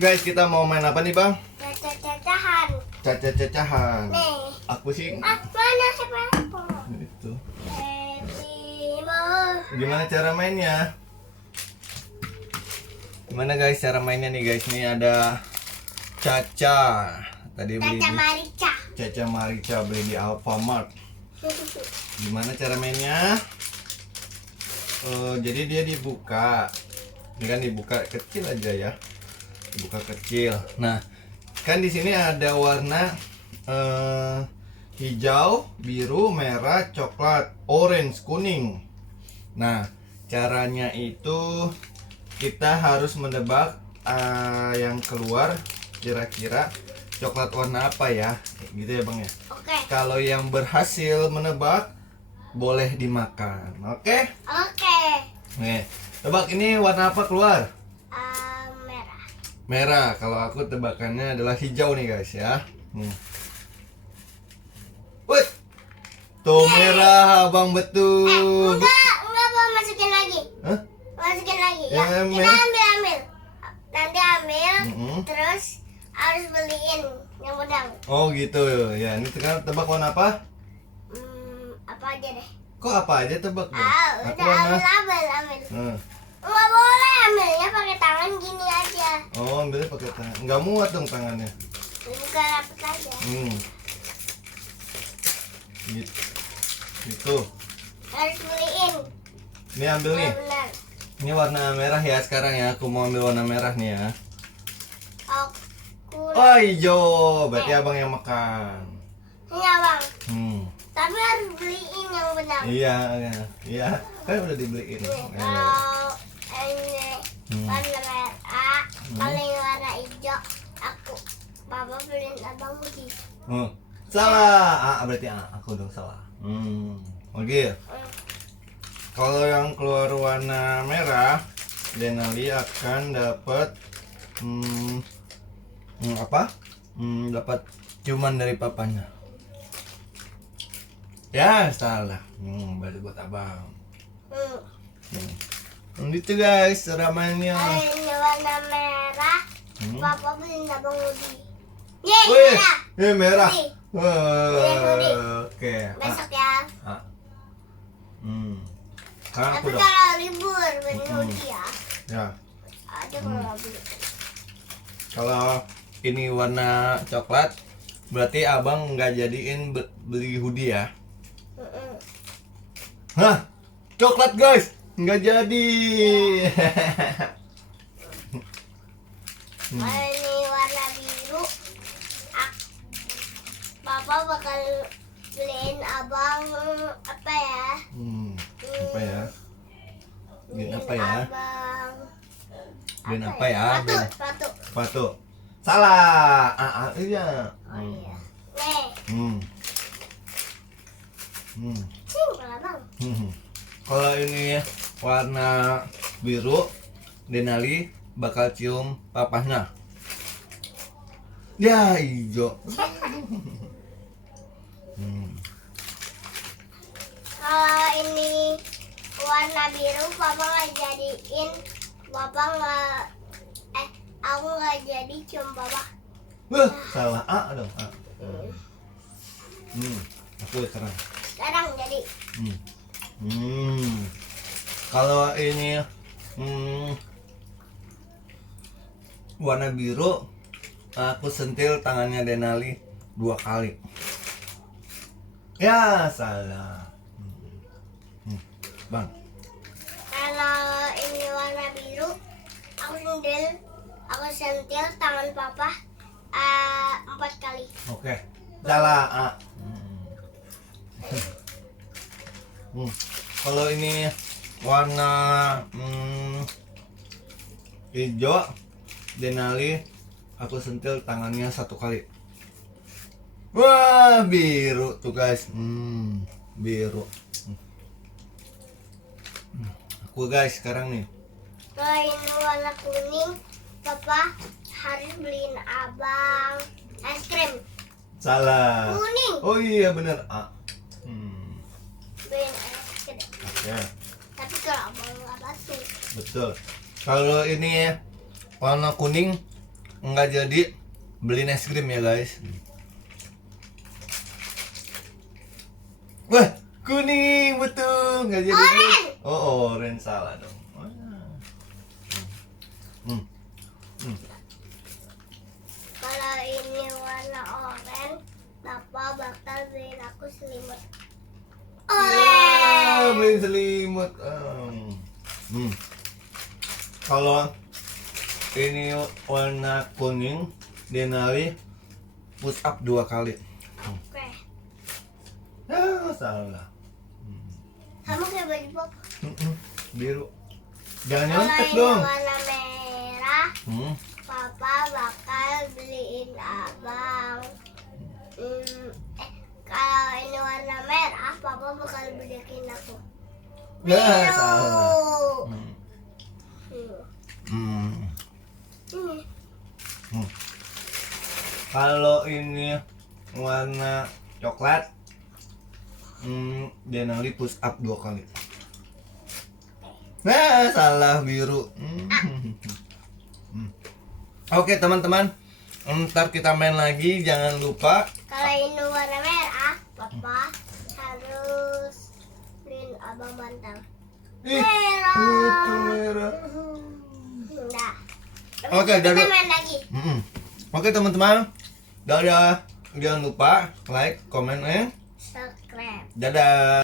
Guys, kita mau main apa nih, Bang? Caca-cacahan. Caca-cacahan. Nih. Aku sih Mana siapa aku? itu. Gimana cara mainnya? Gimana guys cara mainnya nih guys? Ini ada Caca. Tadi beli Caca Marica. Caca Marica beli di Alfamart. Gimana cara mainnya? Jadi dia dibuka. Ini kan dibuka kecil aja ya. Dibuka kecil. Nah, kan di sini ada warna hijau, biru, merah, coklat, orange, kuning. Nah, caranya itu kita harus menebak yang keluar kira-kira coklat warna apa ya, gitu ya Bang ya. Oke. Kalau yang berhasil menebak boleh dimakan, oke? Oke. Nih, tebak ini warna apa keluar? Merah. Merah. Kalau aku tebakannya adalah hijau nih guys ya. Wih, tuh merah Bang betul. Enggak mau masukin lagi. Hah? Masukin lagi ya. Yang Kita merah? ambil. Nanti ambil, Mm-mm. terus harus beliin yang pedang. Oh gitu ya. Ini sekarang tebak warna apa? Apa aja deh. Kok apa aja tebak Bang? Aku Udah warna. ambil. Hmm. Enggak boleh ambilnya pakai tangan gini aja. Oh, ambilnya pakai tangan. Nggak muat dong tangannya. Bukan rapet aja. Gitu. Gitu. Harus beliin. Ini ambil nih. Benar. Ini warna merah ya sekarang ya. Aku mau ambil warna merah nih ya. Aku Oh hijau. Berarti abang yang makan. iya bang. Hmm. Tapi harus beliin yang benar. Iya, iya. Kan udah dibeliin. Kalau ini Hmm. warna merah, kalau yang warna hijau, papa beliin abang Budi. Salah. Berarti aku dong salah. Oke. Kalau yang keluar warna merah, Denali akan dapat apa? Dapat ciuman dari papanya. Ya, salah. Berarti buat abang. Gitu guys, cara mainnya. Kalau ini warna merah, papa beliin abang Budi. Wih, Merah. merah. Budi. Budi. Oke. Besok ya. Sekarang aku Tapi dong. kalau libur beliin Budi ya. Ya. Ada kalau nggak beli. Kalau ini warna coklat, berarti abang nggak jadiin beli hoodie ya? Hah? Coklat guys, nggak jadi. Kalau ini warna biru, papa bakal beliin abang apa ya? Apa ya? Beliin apa ya? Abang. Beliin apa ya? Sepatu. Sepatu. Salah. Iya. Oh iya. Simpel abang. Kalau ini warna biru, Denali bakal cium papahnya. Ya hijau. Kalau ini warna biru, papa nggak jadiin. Papa nggak. Aku nggak jadi cium papa. Salah dong. Aku sekarang. Sekarang jadi. Kalau ini warna biru, aku sentil tangannya Denali 2 kali. Ya salah. Bang. Kalau ini warna biru, aku sentil tangan papa 4 kali. Oke. Salah. Kalau ini warna hijau, Denali aku sentil tangannya 1 kali. Wah biru tuh guys. Biru. Aku guys sekarang nih. Kalau ini warna kuning, papa harus beliin abang es krim. Salah. Kuning. Oh iya bener. Beliin es krim. Oke. Tapi kalau abang nggak pasti. Betul. Kalau ini warna kuning, nggak jadi beli es krim ya guys. Wah, kuning betul, nggak jadi beli. Oh, orange salah dong. Kalau ini warna oranye, Papa bakal beliin aku selimut Wah, oranye. beli selimut. Kalau ini warna kuning, Denali push up 2 kali. Oke. Salah. Sama kayak baju Papa. Biru. Jangan Kalau nyontek ini dong. warna merah, Hmm. Papa bakal beliin abang. Kalau ini warna merah, Papa bakal beliin aku. Ya, Biru. salah. Ini. Kalau ini warna coklat, Denali push up 2 kali. Nah, salah biru. Oke teman-teman, ntar kita main lagi. Jangan lupa. Kalau ini warna merah, Papa harus beliin abang bantal. Ih, Merah. itu merah. Udah. Oke, kita dadah. main lagi. Oke teman-teman, dadah. Jangan lupa like, comment, Subscribe. dadah.